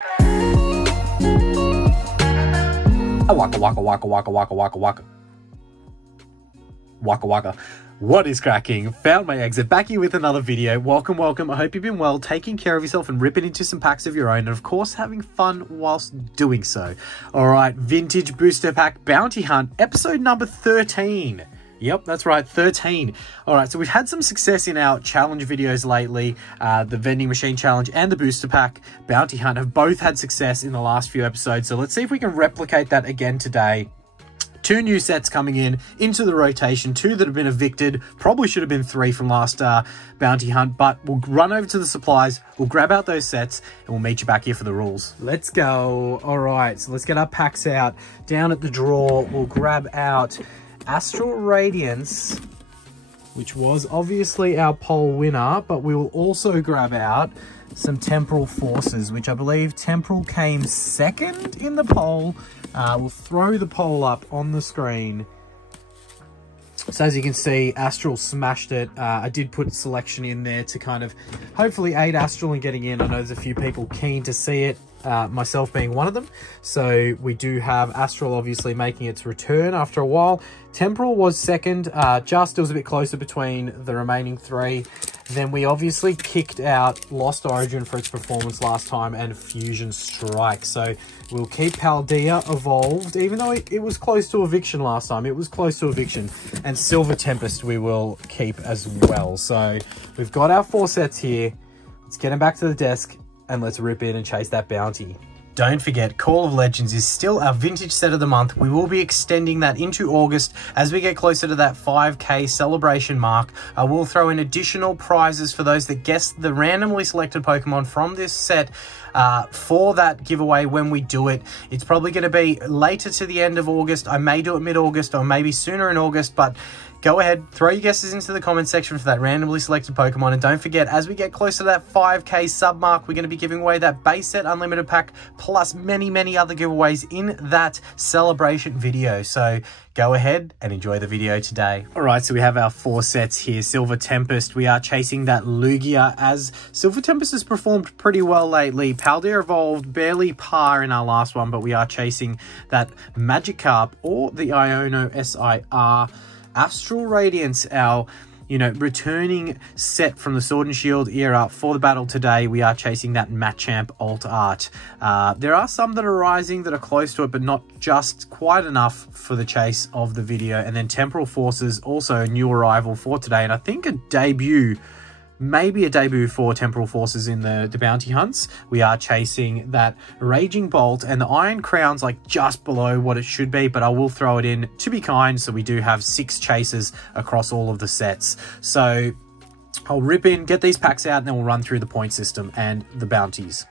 Waka waka waka waka waka waka waka. Waka waka. What is cracking? Found my exit. Back here with another video. Welcome, welcome. I hope you've been well, taking care of yourself and ripping into some packs of your own, and of course having fun whilst doing so. Alright, Vintage Booster Pack Bounty Hunt, episode number 13. Yep, that's right, 13. Alright, so we've had some success in our challenge videos lately. The vending machine challenge and the booster pack bounty hunt have both had success in the last few episodes. So let's see if we can replicate that again today. 2 new sets coming into the rotation, 2 that have been evicted. Probably should have been 3 from last bounty hunt, but we'll run over to the supplies, we'll grab out those sets, and we'll meet you back here for the rules. Let's go. Alright, so let's get our packs out. Down at the drawer, we'll grab out Astral Radiance, which was obviously our poll winner, but we will also grab out some Temporal Forces, which I believe Temporal came second in the poll. We'll throw the poll up on the screen. So as you can see, Astral smashed it. I did put selection in there to kind of hopefully aid Astral in getting in. I know there's a few people keen to see it, myself being one of them. So we do have Astral obviously making its return after a while. Temporal was second, just it was a bit closer between the remaining 3. Then we obviously kicked out Lost Origin for its performance last time and Fusion Strike. So we'll keep Paldea Evolved, even though it was close to eviction last time. It was close to eviction. And Silver Tempest we will keep as well. So we've got our 4 sets here. Let's get them back to the desk and let's rip in and chase that bounty. Don't forget, Call of Legends is still our vintage set of the month. We will be extending that into August as we get closer to that 5K celebration mark. I will throw in additional prizes for those that guess the randomly selected Pokemon from this set for that giveaway when we do it. It's probably going to be later to the end of August. I may do it mid-August or maybe sooner in August, but go ahead, throw your guesses into the comment section for that randomly selected Pokemon. And don't forget, as we get closer to that 5K sub mark, we're going to be giving away that base set unlimited pack, plus many, many other giveaways in that celebration video. So go ahead and enjoy the video today. All right, so we have our 4 sets here. Silver Tempest, we are chasing that Lugia, as Silver Tempest has performed pretty well lately. Paldea Evolved, barely par in our last one, but we are chasing that Magikarp or the Iono SIR. Astral Radiance, our, returning set from the Sword and Shield era for the battle today. We are chasing that Machamp Alt Art. There are some that are rising that are close to it, but not just quite enough for the chase of the video. And then Temporal Forces, also a new arrival for today, and I think a debut, maybe a debut for Temporal Forces in the bounty hunts. We are chasing that Raging Bolt, and the Iron Crown's like just below what it should be, but I will throw it in to be kind, so we do have 6 chases across all of the sets. So I'll rip in, get these packs out, and then we'll run through the point system and the bounties.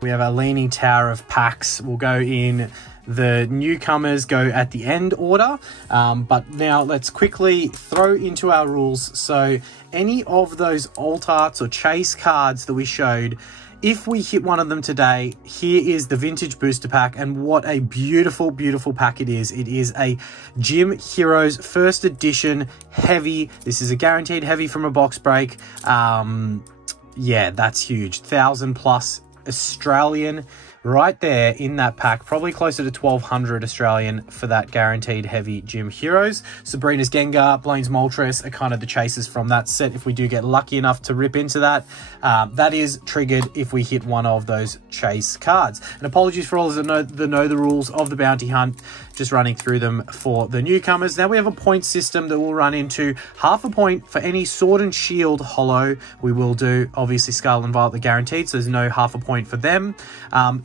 We have our Leaning Tower of packs. We'll go in the newcomers, go at the end order. But now let's quickly throw into our rules. So any of those alt arts or chase cards that we showed, if we hit one of them today, here is the Vintage Booster Pack, and what a beautiful, beautiful pack it is. It is a Gym Heroes First Edition Heavy. This is a guaranteed heavy from a box break. Yeah, that's huge. 1,000 plus Australian right there in that pack, probably closer to 1,200 Australian for that guaranteed heavy Gym Heroes. Sabrina's Gengar, Blaine's Moltres are kind of the chases from that set if we do get lucky enough to rip into that. That is triggered if we hit one of those chase cards. And apologies for all those that know the rules of the bounty hunt, just running through them for the newcomers. Now we have a point system that we'll run into. Half a point for any Sword and Shield holo. We will do, obviously, Scarlet and Violet, the guaranteed, so there's no half a point for them.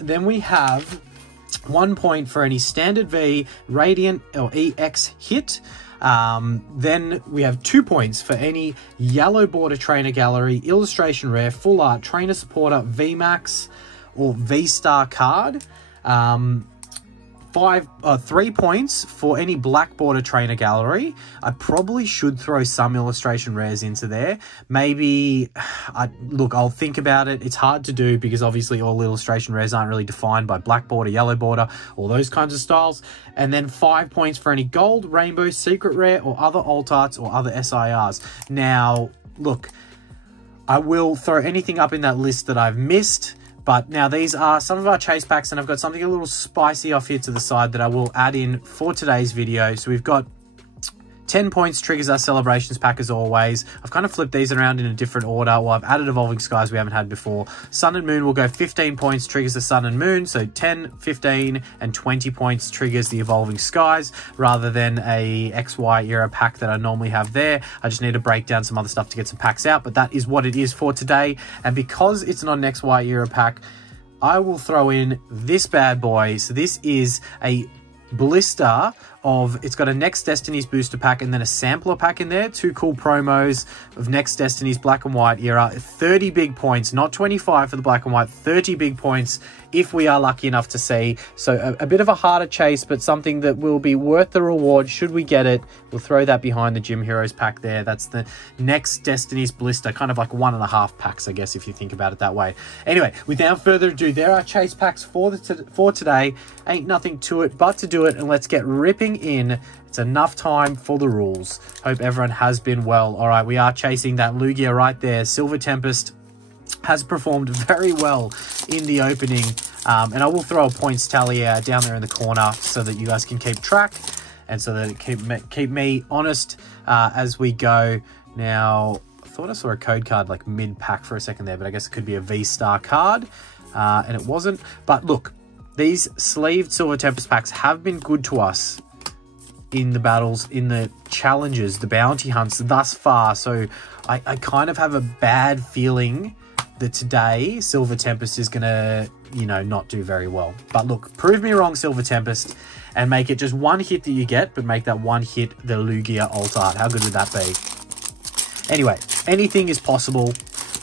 Then we have 1 point for any Standard V, Radiant, or EX hit. Then we have 2 points for any Yellow Border Trainer Gallery, Illustration Rare, Full Art, Trainer Supporter, VMAX, or V-Star card. 3 points for any black border trainer gallery. I probably should throw some illustration rares into there. Maybe, look, I'll think about it. It's hard to do because obviously all illustration rares aren't really defined by black border, yellow border, all those kinds of styles. And then 5 points for any gold, rainbow, secret rare, or other alt arts or other SIRs. Now, look, I will throw anything up in that list that I've missed. But now these are some of our chase packs, and I've got something a little spicy off here to the side that I will add in for today's video. So we've got 10 points triggers our celebrations pack as always. I've kind of flipped these around in a different order. Well, I've added evolving skies we haven't had before. Sun and moon will go 15 points triggers the sun and moon. So 10, 15, and 20 points triggers the evolving skies rather than a XY era pack that I normally have there. I just need to break down some other stuff to get some packs out, but that is what it is for today. And because it's not an XY era pack, I will throw in this bad boy. So this is a blister of, it's got a Next Destinies booster pack and then a sampler pack in there. 2 cool promos of Next Destinies black and white era. 30 big points, not 25 for the black and white, 30 big points if we are lucky enough to see. So a bit of a harder chase, but something that will be worth the reward should we get it. We'll throw that behind the Gym Heroes pack there. That's the Next Destinies blister, kind of like 1.5 packs, I guess, if you think about it that way. Anyway, without further ado, there are chase packs for today. Ain't nothing to it but to do it, and let's get ripping in. It's enough time for the rules. Hope everyone has been well. All right, we are chasing that Lugia right there. Silver Tempest has performed very well in the opening, and I will throw a points tally down there in the corner so that you guys can keep track and so that it keep me honest as we go. Now, I thought I saw a code card like mid-pack for a second there, but I guess it could be a V-Star card, and it wasn't. But look, these sleeved Silver Tempest packs have been good to us in the battles, in the challenges, the bounty hunts thus far. So I kind of have a bad feeling that today Silver Tempest is gonna, you know, not do very well. But look, prove me wrong, Silver Tempest, and make it just 1 hit that you get, but make that 1 hit the Lugia alt art. How good would that be? Anyway, anything is possible.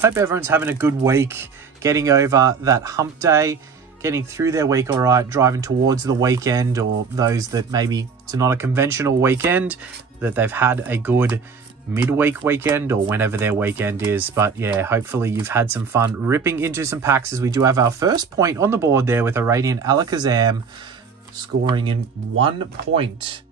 Hope everyone's having a good week, getting over that hump day, getting through their week all right, driving towards the weekend, or those that maybe it's not a conventional weekend, that they've had a good midweek weekend or whenever their weekend is. But yeah, hopefully you've had some fun ripping into some packs, as we do have our first point on the board there with a Radiant Alakazam scoring in 1 point.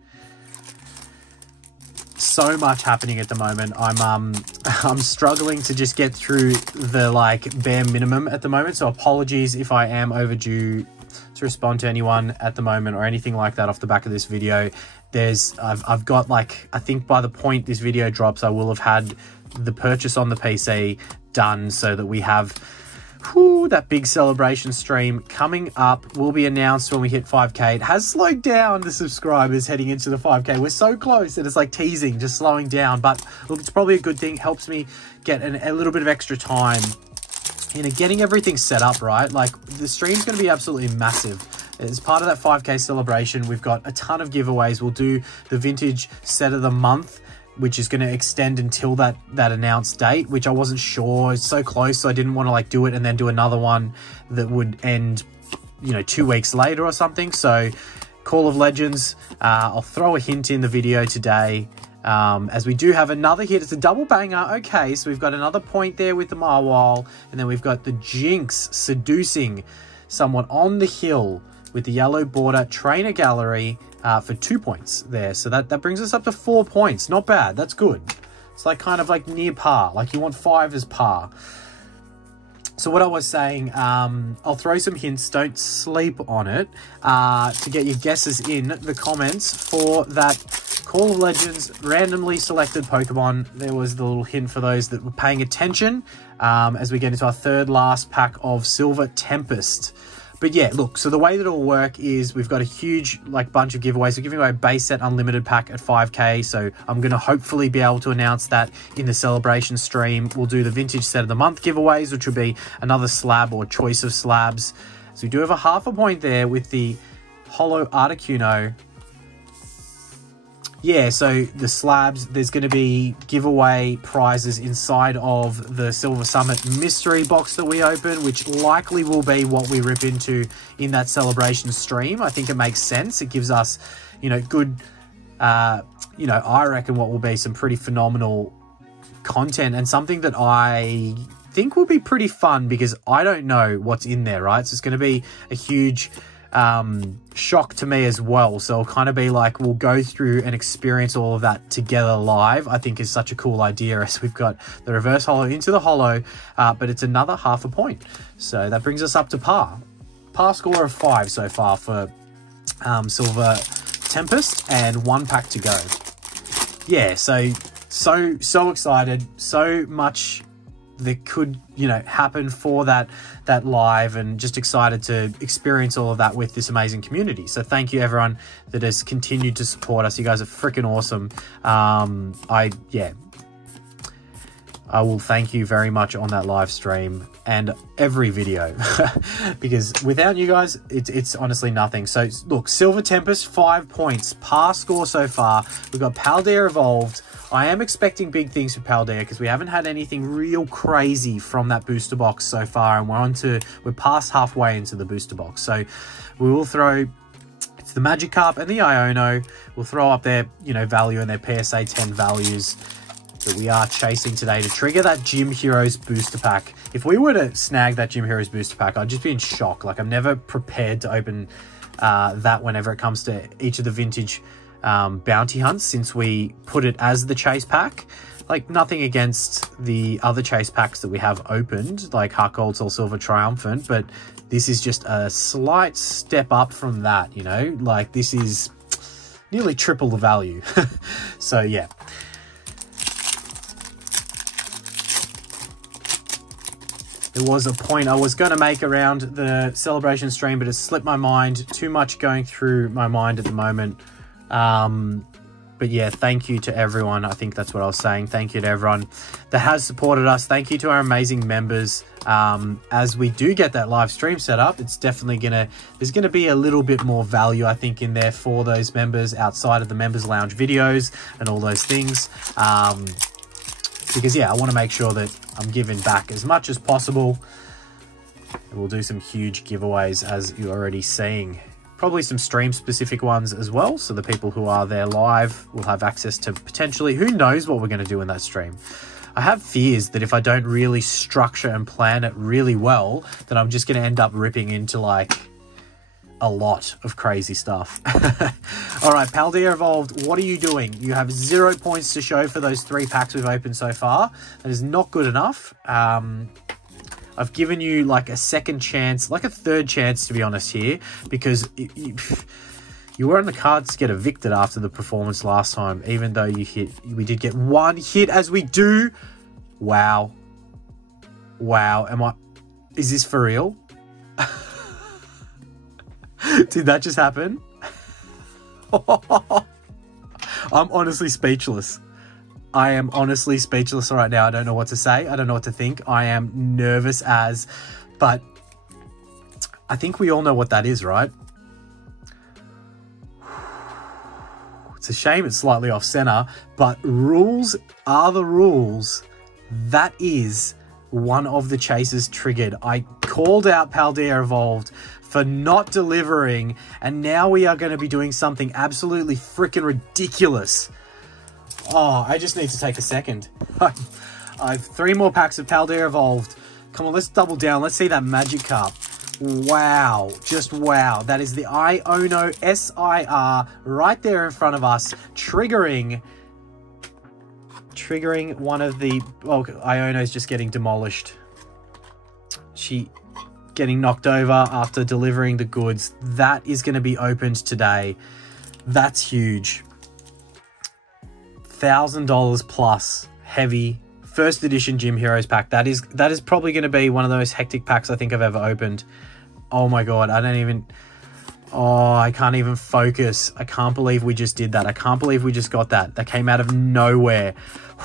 So much happening at the moment. I'm struggling to just get through the like bare minimum at the moment, so apologies if I am overdue to respond to anyone at the moment or anything like that off the back of this video. I've got, like, I think by the point this video drops, I will have had the purchase on the PC done, so that we have that big celebration stream coming up. Will be announced when we hit 5k. It has slowed down the subscribers heading into the 5k. We're so close that it's like teasing, just slowing down. But look, it's probably a good thing. Helps me get a little bit of extra time, you know, getting everything set up right. Like, the stream's going to be absolutely massive. As part of that 5k celebration, we've got a ton of giveaways. We'll do the vintage set of the month, which is going to extend until that announced date, which I wasn't sure. It's so close, so I didn't want to like do it and then do another one that would end, you know, 2 weeks later or something. So Call of Legends, I'll throw a hint in the video today, as we do have another hit. It's a double banger. Okay, so we've got another point there with the Marwal, and then we've got the Jinx seducing someone on the hill with the yellow border trainer gallery for 2 points there. So that brings us up to 4 points. Not bad. That's good. It's like kind of like near par. Like you want 5 as par. So what I was saying, I'll throw some hints. Don't sleep on it, to get your guesses in the comments for that Call of Legends randomly selected Pokemon. There was the little hint for those that were paying attention, as we get into our third last pack of Silver Tempest. But yeah, look, so the way that it'll work is we've got a huge like bunch of giveaways. We're giving away a base set unlimited pack at 5k. So I'm going to hopefully be able to announce that in the celebration stream. We'll do the vintage set of the month giveaways, which will be another slab or choice of slabs. So we do have a half a point there with the Holo Articuno. yeah, so the slabs, there's going to be giveaway prizes inside of the Silver Summit mystery box that we open, which likely will be what we rip into in that celebration stream. I think it makes sense. It gives us, you know, good, you know, I reckon what will be some pretty phenomenal content and something that I think will be pretty fun because I don't know what's in there, right? So it's going to be a huge shock to me as well. So it'll kind of be like we'll go through and experience all of that together live. I think is such a cool idea as we've got the reverse holo into the holo, but it's another half a point. So that brings us up to par score of 5 so far for Silver Tempest, and 1 pack to go. Yeah, so excited, so much that could, you know, happen for that live, and just excited to experience all of that with this amazing community. So thank you everyone that has continued to support us. You guys are freaking awesome. I will thank you very much on that live stream and every video because without you guys, it's honestly nothing. So look, Silver Tempest, 5 points, par score so far. We've got Paldea Evolved. I am expecting big things for Paldea because we haven't had anything real crazy from that booster box so far, and we're past halfway into the booster box. So we will throw, it's the Magikarp and the Iono. We'll throw up their, you know, value and their PSA 10 values that we are chasing today to trigger that Gym Heroes booster pack. If we were to snag that Gym Heroes booster pack, I'd just be in shock. Like, I'm never prepared to open that whenever it comes to each of the vintage bounty hunts since we put it as the chase pack. Like, nothing against the other chase packs that we have opened, like Heart Gold, Soul Silver, Triumphant, but this is just a slight step up from that, you know? Like, this is nearly triple the value. So, yeah. There was a point I was going to make around the celebration stream, but it slipped my mind. Too much going through my mind at the moment. But yeah, thank you to everyone. I think that's what I was saying. Thank you to everyone that has supported us. Thank you to our amazing members. As we do get that live stream set up, it's definitely there's gonna be a little bit more value, I think, in there for those members outside of the members lounge videos and all those things. Because yeah, I want to make sure that I'm giving back as much as possible. And we'll do some huge giveaways, as you're already seeing. Probably some stream specific ones as well, so the people who are there live will have access to potentially, who knows what we're going to do in that stream. I have fears that if I don't really structure and plan it really well, that I'm just going to end up ripping into like a lot of crazy stuff. All right, Paldea Evolved, what are you doing? You have 0 points to show for those 3 packs we've opened so far. That is not good enough. I've given you like a second chance, like a third chance, to be honest here, because you were on the cards to get evicted after the performance last time, even though we did get 1 hit, as we do. Wow. Wow. Is this for real? Did that just happen? I'm honestly speechless. I am honestly speechless right now. I don't know what to say. I don't know what to think. I am nervous but I think we all know what that is, right? It's a shame it's slightly off center, but rules are the rules. That is one of the chases triggered. I called out Paldea Evolved for not delivering, and now we are going to be doing something absolutely freaking ridiculous. Oh, I just need to take a second. I have 3 more packs of Paldea Evolved. Come on, let's double down. Let's see that Magikarp. Wow, just wow. That is the Iono SIR right there in front of us, triggering one of the... Oh, Iono's just getting demolished. She getting knocked over after delivering the goods. That is going to be opened today. That's huge. $1,000 plus heavy first edition Gym Heroes pack. That is probably going to be one of those hectic packs I think I've ever opened. Oh my god, I can't even focus. I can't believe we just did that. I can't believe we just got that. That came out of nowhere.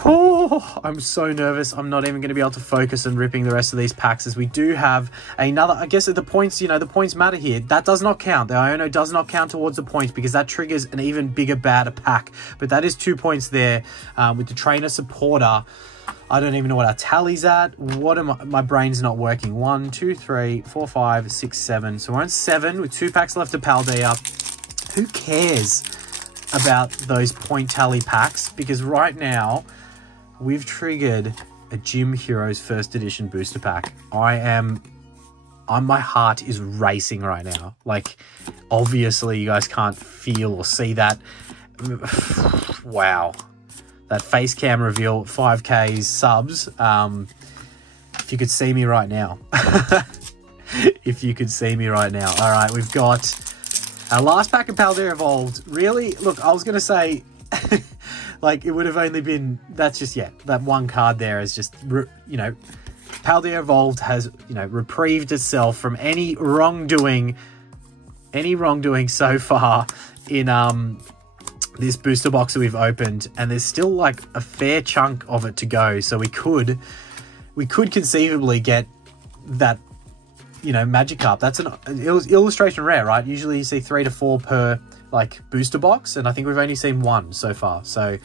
Oh, I'm so nervous. I'm not even going to be able to focus on ripping the rest of these packs, as we do have another, I guess the points, you know, the points matter here. That does not count. The Iono does not count towards the points because that triggers an even bigger, badder pack. But that is 2 points there with the trainer supporter. I don't even know what our tally's at. What am I? My brain's not working. 1, 2, 3, 4, 5, 6, 7. So we're on 7 with 2 packs left to Paldea. Who cares about those point tally packs? Because right now, we've triggered a Gym Heroes First Edition booster pack. My heart is racing right now. Like, obviously you guys can't feel or see that. Wow. That face cam reveal, 5K subs. If you could see me right now. If you could see me right now. All right, we've got our last pack of Paldea Evolved. Really, look, I was going to say, like, it would have only been, that's just, yeah, that one card there is just, you know, Paldea Evolved has, you know, reprieved itself from any wrongdoing so far in, this booster box that we've opened, and there's still like a fair chunk of it to go, so we could conceivably get that, you know, Magikarp. That's an illustration rare, right? Usually you see 3 to 4 per like booster box, and I think we've only seen 1 so far. So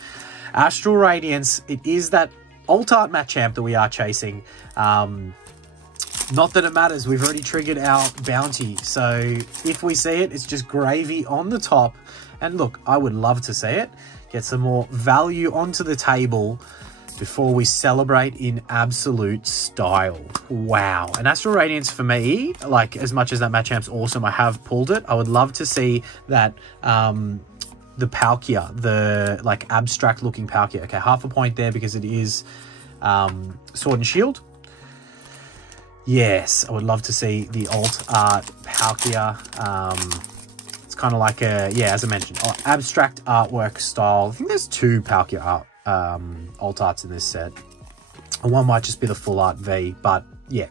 Astral Radiance, it is that alt art Machamp that we are chasing. Not that it matters, we've already triggered our bounty, so if we see it, it's just gravy on the top. And look, I would love to see it. Get some more value onto the table before we celebrate in absolute style. Wow. And Astral Radiance for me, like, as much as that Machamp's awesome, I have pulled it. I would love to see that, the Palkia, the, like, abstract looking Palkia. Okay, half a point there because it is Sword and Shield. Yes, I would love to see the alt art Palkia. Kind of like a, yeah, as I mentioned, abstract artwork style. I think there's 2 Palkia art, alt arts in this set. And one might just be the full art V, but yeah,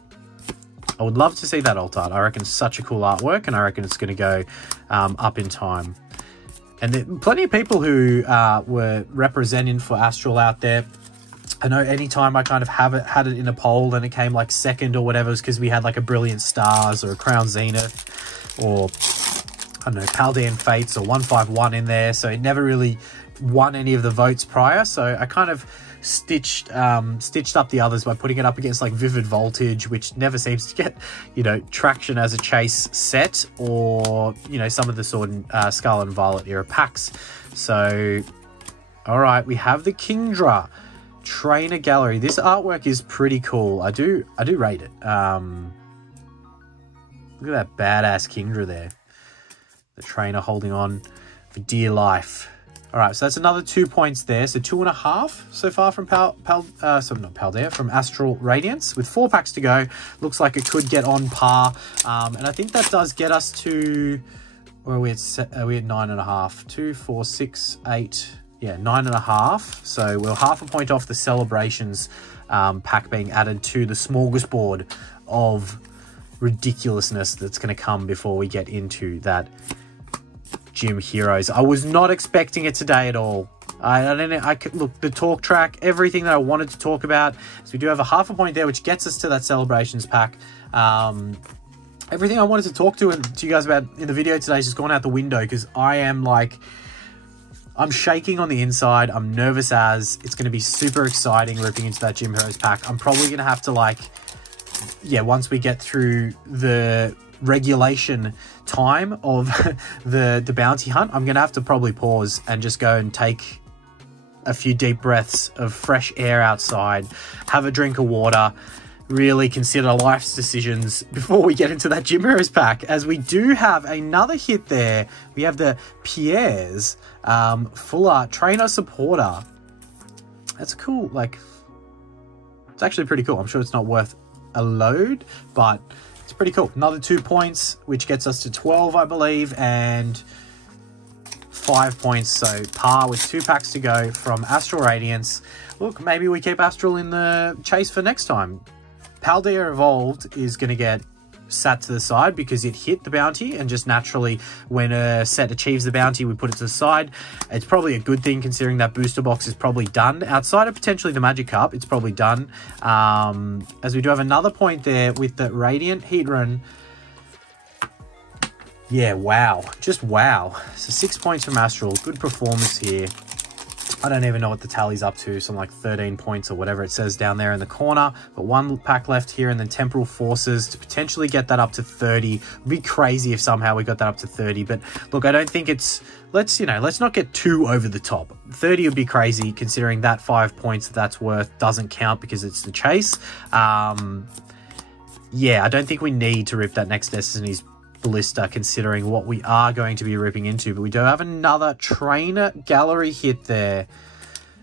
I would love to see that alt art. I reckon it's such a cool artwork, and I reckon it's going to go up in time. And there are plenty of people who were representing for Astral out there. I know anytime I kind of had it in a poll and it came like second or whatever, it was because we had like a Brilliant Stars or a Crown Zenith or, I don't know, Paldean Fates or 151 in there, so it never really won any of the votes prior. So I kind of stitched up the others by putting it up against like Vivid Voltage, which never seems to get, you know, traction as a chase set, or, you know, some of the Sword and Scarlet and Violet era packs. So, all right, we have the Kingdra Trainer Gallery. This artwork is pretty cool. I do rate it. Look at that badass Kingdra there. The trainer holding on for dear life. All right, so that's another 2 points there. So 2.5 so far from from Astral Radiance, with 4 packs to go. Looks like it could get on par. And I think that does get us to, where are we at? Are we at 9.5? 2, 4, 6, 8. Yeah, 9.5. So we're half a point off the Celebrations pack being added to the smorgasbord of ridiculousness that's going to come before we get into that Gym Heroes. I was not expecting it today at all. Look, the talk track, everything that I wanted to talk about. So we do have a half a point there, which gets us to that Celebrations pack. Everything I wanted to talk to you guys about in the video today has just gone out the window, because I'm shaking on the inside. I'm nervous as. It's going to be super exciting ripping into that Gym Heroes pack. I'm probably going to have to, like, yeah, once we get through the regulation time of the bounty hunt, I'm gonna have to probably pause and just go and take a few deep breaths of fresh air outside, have a drink of water, really consider life's decisions before we get into that Gym Heroes pack, as we do have another hit there. We have the Pierre's full art trainer supporter. That's cool. Like, it's actually pretty cool. I'm sure it's not worth a load, but it's pretty cool. Another 2 points, which gets us to 12, I believe, and 5 points, so par with 2 packs to go from Astral Radiance. Look, maybe we keep Astral in the chase for next time. Paldea Evolved is going to get sat to the side because it hit the bounty, and just naturally when a set achieves the bounty, we put it to the side. It's probably a good thing considering that booster box is probably done. Outside of potentially the Magic Cup, it's probably done. As we do have another point there with the Radiant Heatran. Yeah, wow. Just wow. So 6 points from Astral. Good performance here. I don't even know what the tally's up to. Something like 13 points or whatever it says down there in the corner. But one pack left here, and then Temporal Forces to potentially get that up to 30. It'd be crazy if somehow we got that up to 30. But look, I don't think it's... let's not get too over the top. 30 would be crazy considering that 5 points that's worth doesn't count because it's the chase. Yeah, I don't think we need to rip that Next Destinies blister considering what we are going to be ripping into, but we do have another trainer gallery hit there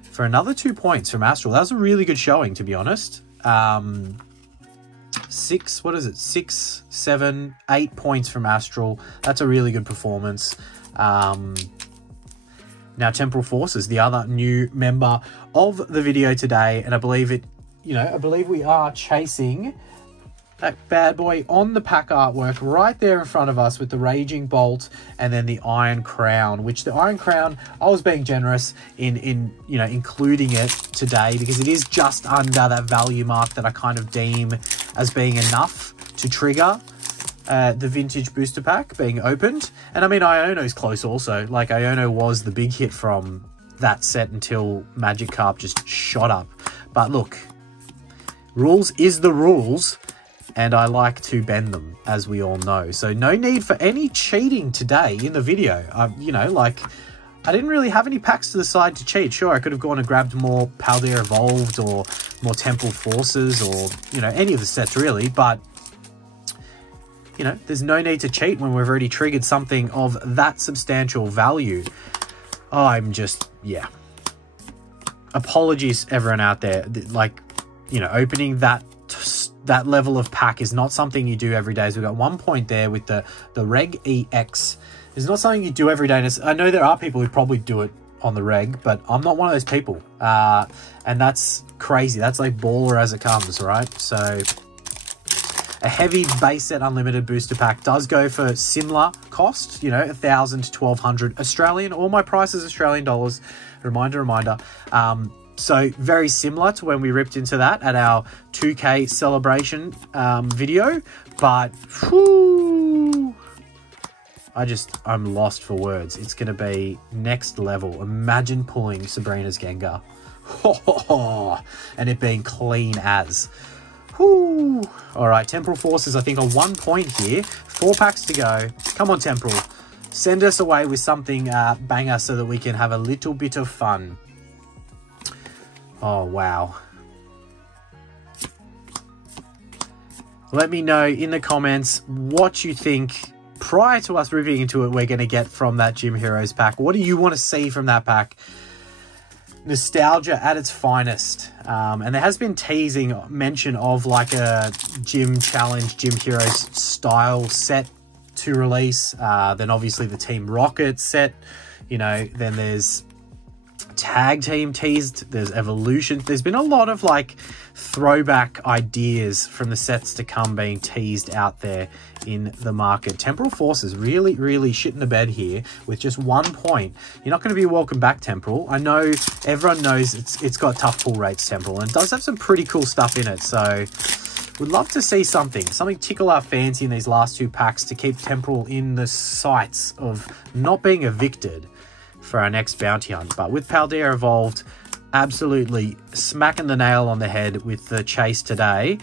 for another 2 points from Astral. That was a really good showing, to be honest. 6, 7, 8 points from Astral. That's a really good performance. Now Temporal Forces, the other new member of the video today, and I believe we are chasing that bad boy on the pack artwork right there in front of us with the Raging Bolt and then the Iron Crown, which the Iron Crown, I was being generous in including it today because it is just under that value mark that I kind of deem as being enough to trigger the vintage booster pack being opened. And I mean, Iono's close also. Like, Iono was the big hit from that set until Magikarp just shot up. But look, rules is the rules, and I like to bend them, as we all know. So no need for any cheating today in the video. I didn't really have any packs to the side to cheat. Sure, I could have gone and grabbed more Paldea Evolved or more Temporal Forces or, any of the sets really. But, there's no need to cheat when we've already triggered something of that substantial value. I'm just, yeah. Apologies, everyone out there. Like, opening that level of pack is not something you do every day. So we've got 1 point there with the Reg EX. It's not something you do every day. And I know there are people who probably do it on the Reg, but I'm not one of those people. And that's crazy. That's like baller as it comes, right? So a heavy base set unlimited booster pack does go for similar cost, 1,000 to 1,200 Australian. All my prices Australian dollars. Reminder. So very similar to when we ripped into that at our 2K celebration video, but whew, I'm lost for words. It's going to be next level. Imagine pulling Sabrina's Gengar and it being clean as. Whew. All right, Temporal Forces, I think, on 1 point here. 4 packs to go. Come on, Temporal. Send us away with something banger so that we can have a little bit of fun. Oh, wow. Let me know in the comments what you think prior to us ripping into it we're going to get from that Gym Heroes pack. What do you want to see from that pack? Nostalgia at its finest. And there has been teasing mention of like a Gym Challenge, Gym Heroes style set to release. Then obviously the Team Rocket set. Then there's Tag Team teased, there's Evolution. There's been a lot of like throwback ideas from the sets to come being teased out there in the market. Temporal Forces really shitting the bed here with just 1 point. You're not going to be welcome back, Temporal. I know everyone knows it's got tough pull rates, Temporal, and it does have some pretty cool stuff in it. So would love to see something tickle our fancy in these last 2 packs to keep Temporal in the sights of not being evicted for our next bounty hunt. But with Paldea Evolved absolutely smacking the nail on the head with the chase today,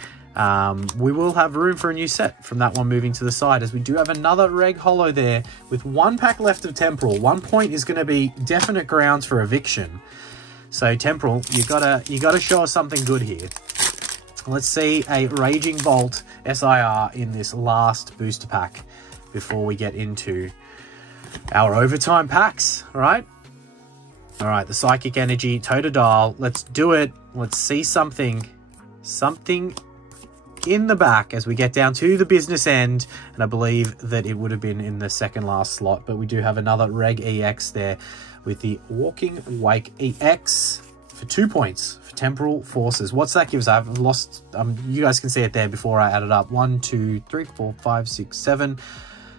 we will have room for a new set from that one moving to the side, as we do have another Reg Holo there with 1 pack left of Temporal. 1 point is going to be definite grounds for eviction. So Temporal, you gotta show us something good here. Let's see a Raging Bolt SIR in this last booster pack before we get into our overtime packs. All right, the Psychic Energy, Totodile. Let's do it. Let's see something in the back as we get down to the business end. And I believe that it would have been in the second last slot, but we do have another Reg EX there with the Walking Wake EX. for 2 points for Temporal Forces. What's that gives? I've lost, you guys can see it there before I add it up. 1, 2, 3, 4, 5, 6, 7.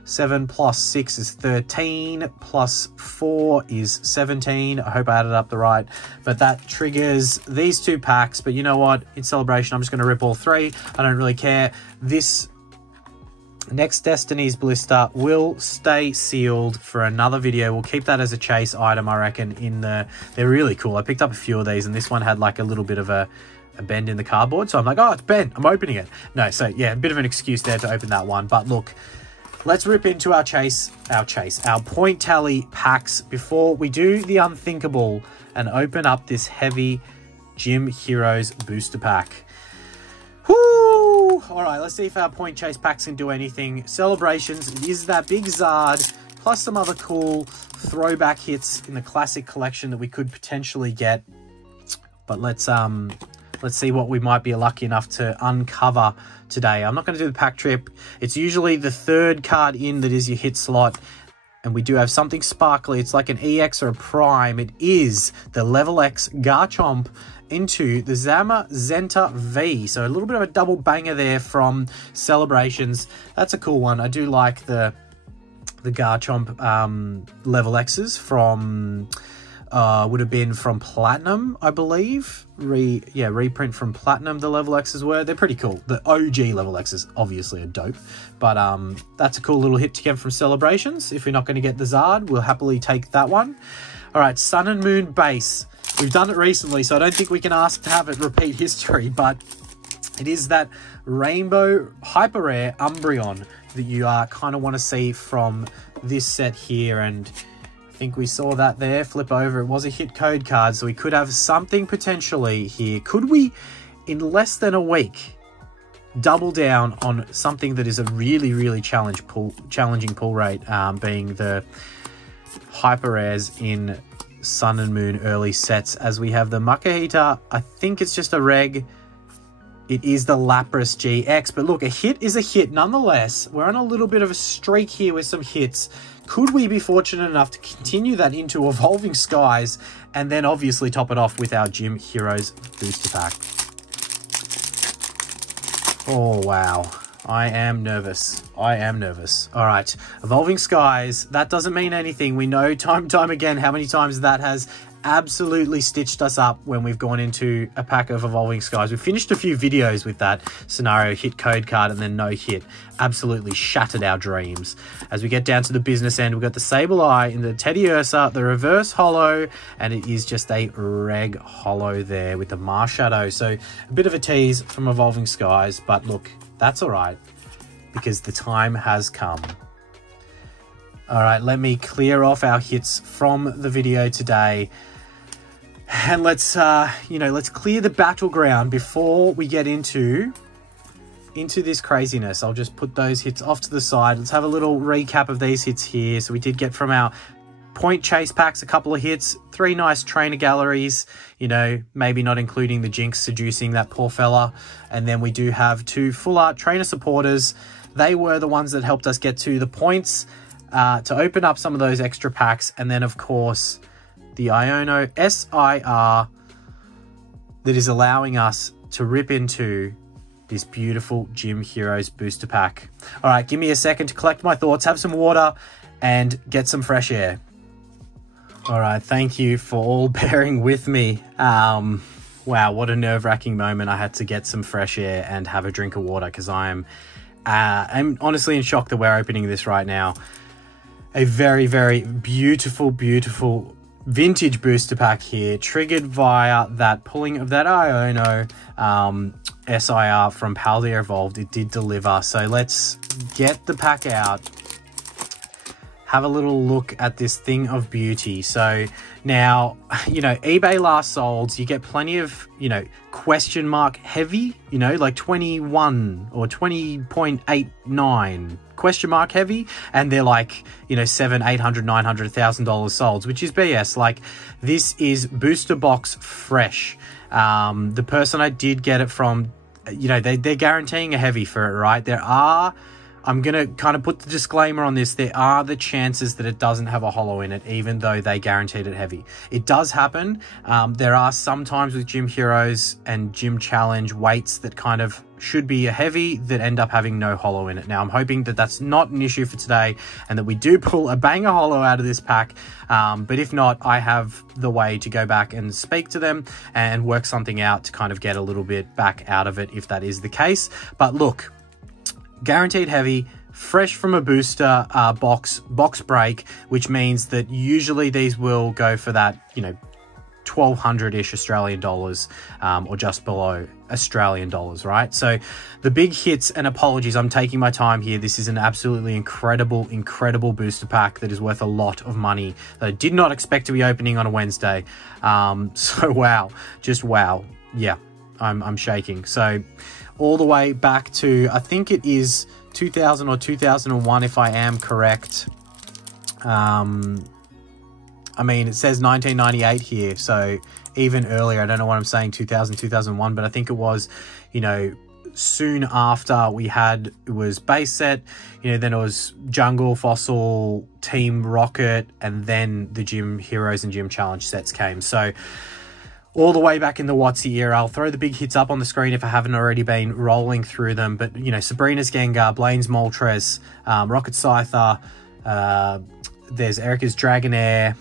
7 plus 6 is 13, plus 4 is 17. I hope I added up the right, but that triggers these 2 packs. But you know what? In celebration, I'm just going to rip all 3. I don't really care. This Next Destinies blister will stay sealed for another video. We'll keep that as a chase item, I reckon. They're really cool. I picked up a few of these, and this one had like a little bit of a bend in the cardboard. So I'm like, oh, it's bent. I'm opening it. No, so yeah, a bit of an excuse there to open that one. But look, let's rip into our point tally packs before we do the unthinkable and open up this heavy Gym Heroes booster pack. Whoo! All right, let's see if our point chase packs can do anything. Celebrations is that big Zard, plus some other cool throwback hits in the classic collection that we could potentially get. But let's see what we might be lucky enough to uncover today. I'm not going to do the pack trip. It's usually the 3rd card in that is your hit slot. And we do have something sparkly. It's like an EX or a Prime. It is the Level X Garchomp into the Zamazenta V. So a little bit of a double banger there from Celebrations. That's a cool one. I do like the Garchomp Level X's from... would have been from Platinum, I believe. Reprint from Platinum, the Level X's were. They're pretty cool. The OG Level X's obviously are dope. But that's a cool little hit to get from Celebrations. If we're not going to get the Zard, we'll happily take that one. All right, Sun and Moon base. We've done it recently, so I don't think we can ask to have it repeat history, but it is that Rainbow Hyper Rare Umbreon that you kind of want to see from this set here. And I think we saw that there, flip over. It was a hit code card, so we could have something potentially here. Could we, in less than a week, double down on something that is a really, really challenging pull rate, being the hyper rares in Sun and Moon early sets, as we have the Makahita. I think it's just a reg. It is the Lapras GX, but look, a hit is a hit nonetheless. We're on a little bit of a streak here with some hits. Could we be fortunate enough to continue that into Evolving Skies and then obviously top it off with our Gym Heroes booster pack? Oh, wow. I am nervous. I am nervous. All right. Evolving Skies. That doesn't mean anything. We know time and time again how many times that has absolutely stitched us up when we've gone into a pack of Evolving Skies. We finished a few videos with that scenario, hit code card and then no hit. Absolutely shattered our dreams. As we get down to the business end, we've got the Sableye in the Teddy Ursa, the reverse holo, and it is just a reg holo there with the Marshadow. So a bit of a tease from Evolving Skies, but look, that's all right because the time has come. All right, let me clear off our hits from the video today. And let's, let's clear the battleground before we get into this craziness. I'll just put those hits off to the side. Let's have a little recap of these hits here. So we did get from our point chase packs a couple of hits, 3 nice trainer galleries, maybe not including the Jinx seducing that poor fella. And then we do have 2 full art trainer supporters. They were the ones that helped us get to the points to open up some of those extra packs. And then, of course, the Iono SIR that is allowing us to rip into this beautiful Gym Heroes booster pack. All right, give me a second to collect my thoughts, have some water, and get some fresh air. All right, thank you for all bearing with me. Wow, what a nerve-wracking moment. I had to get some fresh air and have a drink of water because I'm honestly in shock that we're opening this right now. A very, very beautiful, beautiful vintage booster pack here, triggered via that pulling of that Iono SIR from Paldea Evolved. It did deliver. So let's get the pack out, have a little look at this thing of beauty. So now, eBay last solds, you get plenty of, question mark heavy, like 21 or 20.89 question mark heavy, and they're like, $700, $800, $900, $1,000 solds, which is BS. Like, this is booster box fresh. The person I did get it from, they're guaranteeing a heavy for it, right? There are I'm going to kind of put the disclaimer on this. There are the chances that it doesn't have a holo in it, even though they guaranteed it heavy. It does happen. There are sometimes with Gym Heroes and Gym Challenge weights that kind of should be a heavy that end up having no holo in it. Now, I'm hoping that that's not an issue for today and that we do pull a banger holo out of this pack. But if not, I have the way to go back and speak to them and work something out to kind of get a little bit back out of it if that is the case. But look, guaranteed heavy, fresh from a booster box break, which means that usually these will go for that, you know, 1,200-ish Australian dollars, or just below Australian dollars, right? So the big hits, and apologies, I'm taking my time here. This is an absolutely incredible booster pack that is worth a lot of money that I did not expect to be opening on a Wednesday. So wow, just wow. Yeah, I'm shaking. So all the way back to, I think it is 2000 or 2001, if I am correct. I mean, it says 1998 here, so even earlier. I don't know what I'm saying, 2000, 2001, but I think it was, you know, soon after we had, it was base set, you know, then it was Jungle, Fossil, Team Rocket, and then the Gym Heroes and Gym Challenge sets came. So all the way back in the WotC era. I'll throw the big hits up on the screen if I haven't already been rolling through them. But, you know, Sabrina's Gengar, Blaine's Moltres, Rocket Scyther, there's Erica's Dragonair,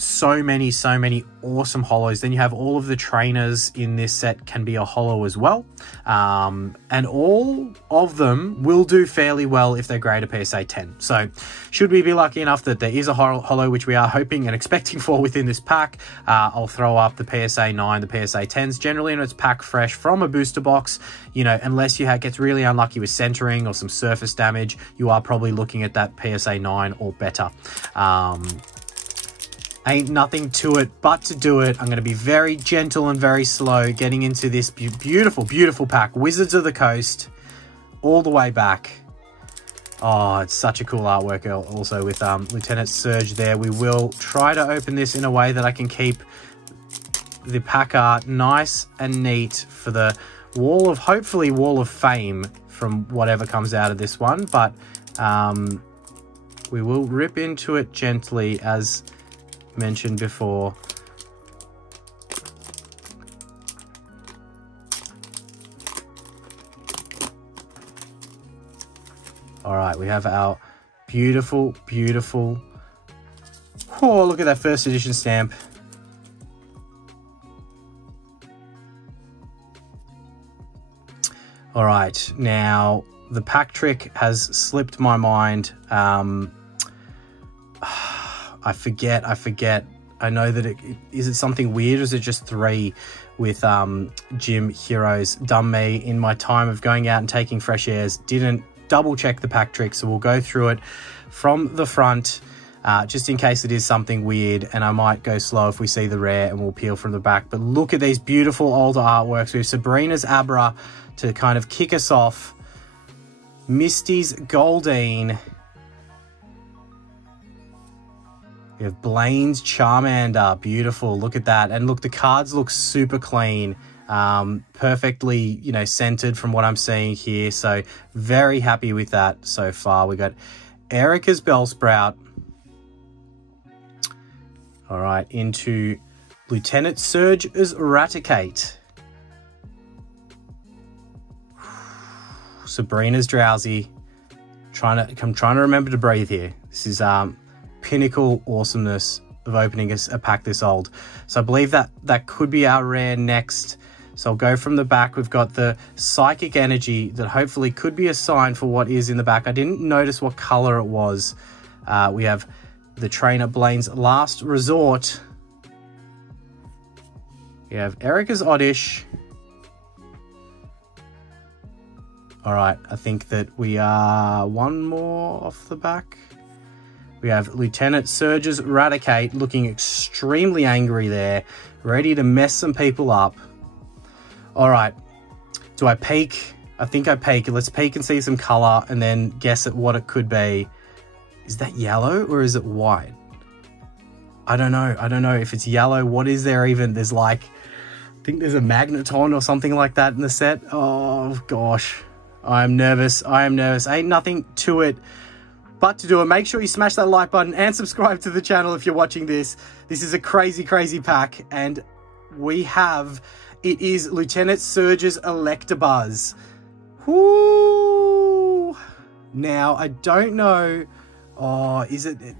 so many awesome holos. Then you have all of the trainers in this set can be a holo as well. And all of them will do fairly well if they're graded PSA 10. So should we be lucky enough that there is a holo, which we are hoping and expecting for within this pack, I'll throw up the PSA 9, the PSA 10s, generally in its pack fresh from a booster box. You know, unless you gets really unlucky with centering or some surface damage, you are probably looking at that PSA 9 or better. Ain't nothing to it but to do it. I'm going to be very gentle and very slow getting into this beautiful pack. Wizards of the Coast, all the way back. Oh, it's such a cool artwork also with Lieutenant Surge there. We will try to open this in a way that I can keep the pack art nice and neat for the hopefully wall of fame from whatever comes out of this one. But we will rip into it gently, as mentioned before. All right, we have our beautiful, oh, look at that first edition stamp. All right, now the pack trick has slipped my mind. I forget. I know that is it something weird, or is it just 3 with Gym Heroes? Done me in my time of going out and taking fresh airs. Didn't double check the pack trick, so we'll go through it from the front, just in case it is something weird, and I might go slow if we see the rare, and we'll peel from the back. But look at these beautiful older artworks. We have Sabrina's Abra to kind of kick us off. Misty's Goldeen. We have Blaine's Charmander, beautiful, look at that. And look, the cards look super clean, perfectly, you know, centered from what I'm seeing here. So very happy with that so far. We got Erica's Bellsprout. All right, into Lieutenant Surge's Raticate. Sabrina's Drowsy. I'm trying to remember to breathe here. This is pinnacle awesomeness of opening a pack this old. So I believe that could be our rare next. So I'll go from the back. We've got the Psychic Energy that hopefully could be a sign for what is in the back. I didn't notice what color it was. We have the Trainer Blaine's Last Resort. We have Erica's Oddish. All right, I think that we are one more off the back. We have Lieutenant Surge's Raticate looking extremely angry there, ready to mess some people up. All right, do I peek? I think I peek. Let's peek and see some color and then guess at what it could be. Is that yellow or is it white? I don't know. I don't know if it's yellow. What is there even? There's like, I think there's a Magneton or something like that in the set. Oh, gosh. I'm nervous. I am nervous. Ain't nothing to it but to do it. Make sure you smash that like button and subscribe to the channel if you're watching this. This is a crazy, crazy pack. And we have, it is Lieutenant Surge's Electabuzz. Whoo! Now, I don't know. Oh,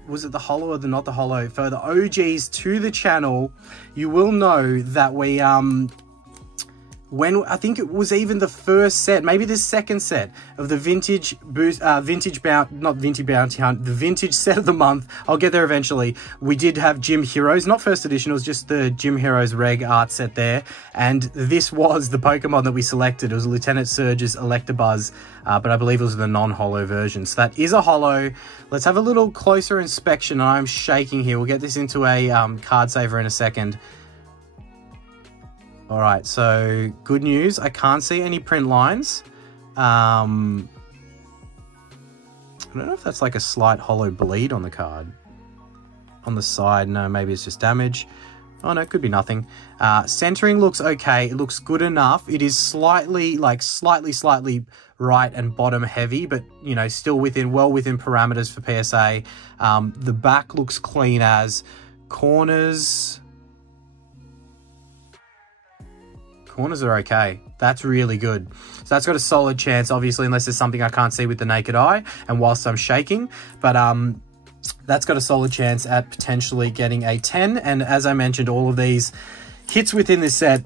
was it the holo or not the holo? For the OGs to the channel, you will know that we, when I think it was even the first set, maybe the second set of the vintage bounty hunt, the vintage set of the month. I'll get there eventually. We did have Gym Heroes, not first edition. It was just the Gym Heroes reg art set there, and this was the Pokemon that we selected. It was Lieutenant Surge's Electabuzz, but I believe it was the non-holo version. So that is a holo. Let's have a little closer inspection. I'm shaking here. We'll get this into a card saver in a second. All right, so good news. I can't see any print lines. I don't know if that's like a slight hollow bleed on the card. On the side, no, maybe it's just damage. Oh no, it could be nothing. Centering looks okay. It looks good enough. It is slightly slightly right and bottom heavy, but you know, still well within parameters for PSA. The back looks clean as. Corners are okay. That's really good. So that's got a solid chance, obviously, unless there's something I can't see with the naked eye and whilst I'm shaking. But that's got a solid chance at potentially getting a 10. And as I mentioned, all of these hits within this set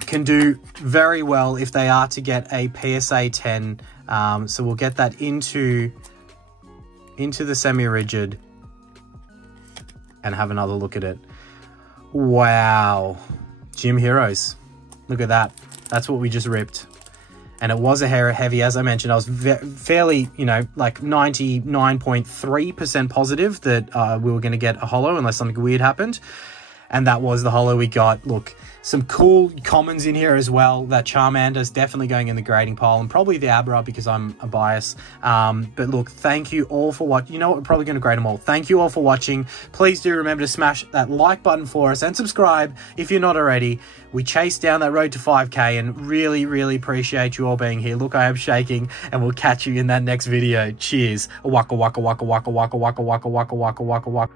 can do very well if they are to get a PSA 10. So we'll get that into the semi-rigid and have another look at it. Wow. Gym Heroes. Look at that. That's what we just ripped. And it was a hair heavy, as I mentioned. I was fairly, you know, like 99.3% positive that we were going to get a holo unless something weird happened. And that was the holo we got. Look, some cool commons in here as well. That Charmander's definitely going in the grading pile, and probably the Abra because I'm a bias. But look, thank you all for watching. You know what? We're probably going to grade them all. Thank you all for watching. Please do remember to smash that like button for us and subscribe if you're not already. We chased down that road to 5K and really, really appreciate you all being here. Look, I am shaking, and we'll catch you in that next video. Cheers. Waka waka waka waka waka waka waka waka waka waka waka.